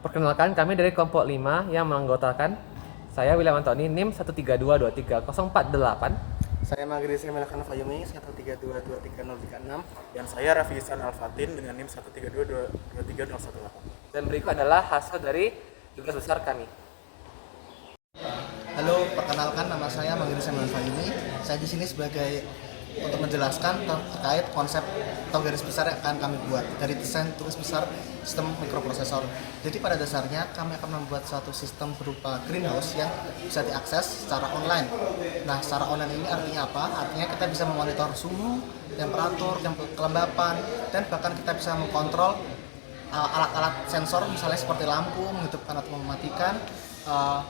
Perkenalkan, kami dari kelompok 5 yang menganggotakan saya William Antoni, NIM 132230438. Saya Magri Semelakana Fayumi 1322306 dan saya Raffi Ihsan Al-Fatin dengan NIM 1322318. Dan berikut adalah hasil dari tugas besar kami. Halo, perkenalkan nama saya Magri Semelakana Fayumi. Saya di sini sebagai untuk menjelaskan terkait konsep atau garis besar yang akan kami buat dari desain tugas besar sistem mikroprosesor. Jadi pada dasarnya kami akan membuat suatu sistem berupa greenhouse yang bisa diakses secara online. Nah, secara online ini artinya apa? Artinya kita bisa memonitor suhu, temperatur, kelembapan, dan bahkan kita bisa mengkontrol alat-alat sensor misalnya seperti lampu, menghidupkan atau mematikan,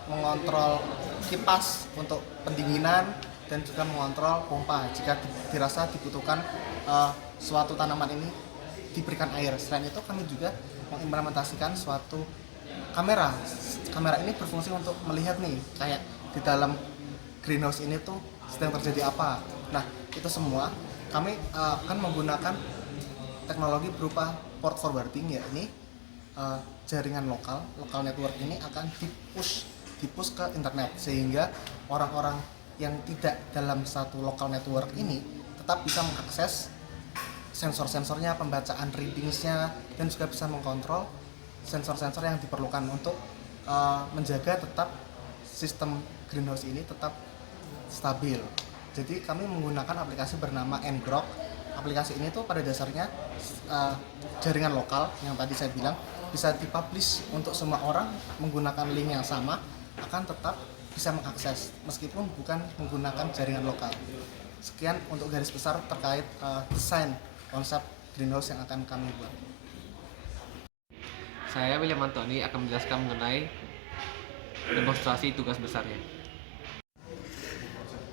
mengontrol kipas untuk pendinginan, dan juga mengontrol pompa jika dirasa dibutuhkan suatu tanaman ini diberikan air. Selain itu kami juga mengimplementasikan suatu kamera. Kamera ini berfungsi untuk melihat nih kayak di dalam greenhouse ini tuh sedang terjadi apa. Nah, itu semua kami akan menggunakan teknologi berupa port forwarding, yakni jaringan lokal network ini akan dipush ke internet sehingga orang-orang yang tidak dalam satu local network ini tetap bisa mengakses sensor-sensornya, pembacaan readingsnya, dan juga bisa mengkontrol sensor-sensor yang diperlukan untuk menjaga tetap sistem greenhouse ini tetap stabil. Jadi kami menggunakan aplikasi bernama Ngrok. Aplikasi ini tuh pada dasarnya jaringan lokal yang tadi saya bilang bisa dipublish untuk semua orang menggunakan link yang sama, akan tetap bisa mengakses meskipun bukan menggunakan jaringan lokal. Sekian untuk garis besar terkait desain konsep greenhouse yang akan kami buat. Saya William Antoni akan menjelaskan mengenai demonstrasi tugas besarnya.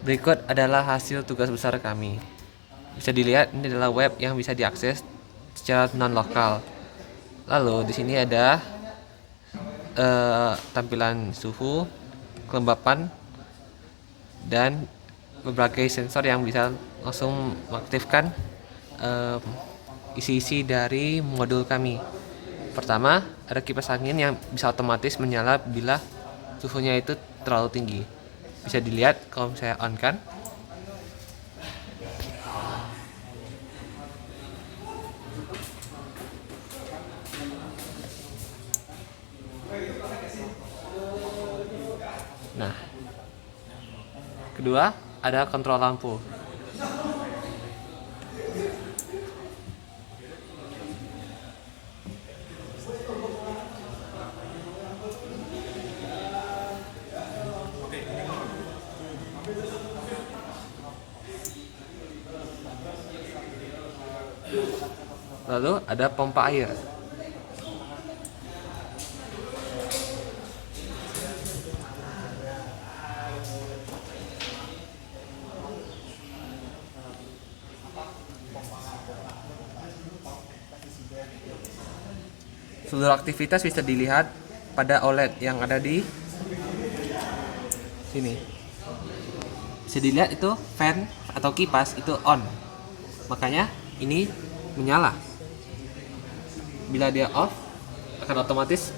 Berikut adalah hasil tugas besar kami. Bisa dilihat, ini adalah web yang bisa diakses secara non-lokal. Lalu di sini ada tampilan suhu, kelembapan, dan berbagai sensor yang bisa langsung mengaktifkan isi-isi dari modul kami. Pertama, ada kipas angin yang bisa otomatis menyala bila suhunya itu terlalu tinggi. Bisa dilihat kalau saya on kan. Nah, kedua ada kontrol lampu. Lalu ada pompa air. Seluruh aktivitas bisa dilihat pada OLED yang ada di sini. Bisa dilihat itu fan atau kipas itu on. Makanya ini menyala. Bila dia off akan otomatis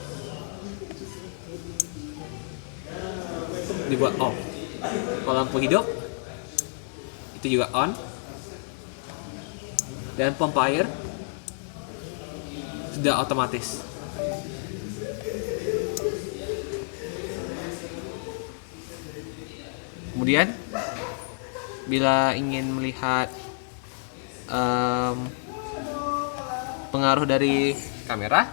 dibuat off. Kalau lampu hidup itu juga on. Dan pompa air sudah otomatis. Kemudian bila ingin melihat pengaruh dari kamera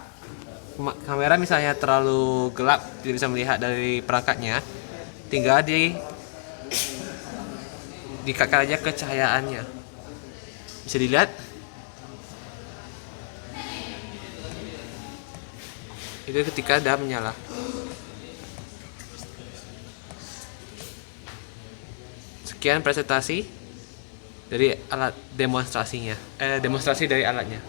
misalnya terlalu gelap tidak bisa melihat dari perangkatnya, tinggal dikatkan aja kecahayaannya. Bisa dilihat itu ketika sudah menyala. Sekian presentasi dari alat demonstrasi dari alatnya.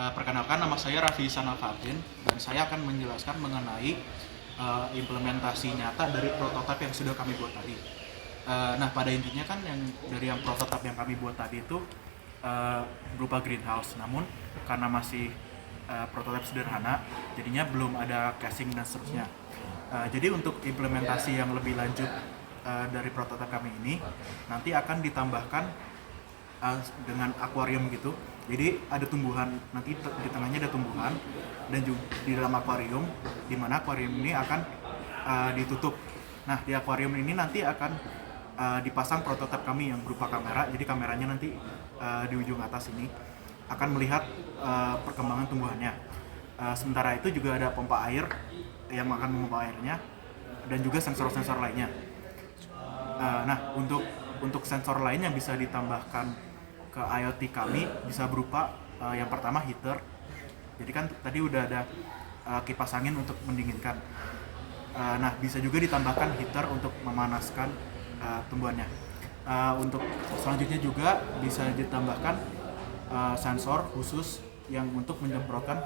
Perkenalkan, nama saya Raffi Ihsan Al-Fatin dan saya akan menjelaskan mengenai implementasi nyata dari prototipe yang sudah kami buat tadi. Nah, pada intinya kan yang prototipe yang kami buat tadi itu berupa greenhouse. Namun karena masih prototipe sederhana, jadinya belum ada casing dan seterusnya. Jadi untuk implementasi yang lebih lanjut dari prototipe kami ini nanti akan ditambahkan dengan akuarium gitu. Jadi ada tumbuhan, nanti di tengahnya ada tumbuhan, dan juga di dalam akuarium, di mana akuarium ini akan ditutup. Nah, di akuarium ini nanti akan dipasang prototipe kami yang berupa kamera. Jadi kameranya nanti di ujung atas ini akan melihat perkembangan tumbuhannya. Sementara itu juga ada pompa air yang akan memompa airnya, dan juga sensor-sensor lainnya. Nah, untuk sensor lain yang bisa ditambahkan ke IoT kami bisa berupa yang pertama heater. Jadi kan tadi udah ada kipas angin untuk mendinginkan. Nah, bisa juga ditambahkan heater untuk memanaskan tumbuhannya. Untuk selanjutnya juga bisa ditambahkan sensor khusus yang untuk menyemprotkan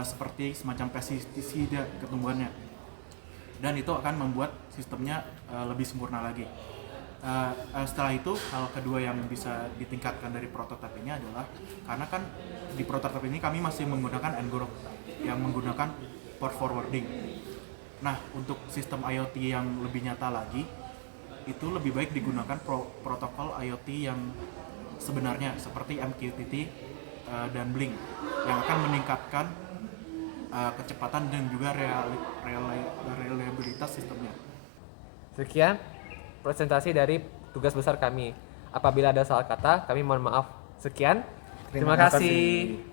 seperti semacam pestisida ke tumbuhannya, dan itu akan membuat sistemnya lebih sempurna lagi. Setelah itu, hal kedua yang bisa ditingkatkan dari prototipe ini adalah karena kan di prototipe ini kami masih menggunakan Ngrok yang menggunakan port forwarding. Nah, untuk sistem IoT yang lebih nyata lagi, itu lebih baik digunakan protokol IoT yang sebenarnya seperti MQTT dan Blink yang akan meningkatkan kecepatan dan juga reliabilitas sistemnya. Sekian presentasi dari tugas besar kami. Apabila ada salah kata, kami mohon maaf. Sekian. Terima kasih.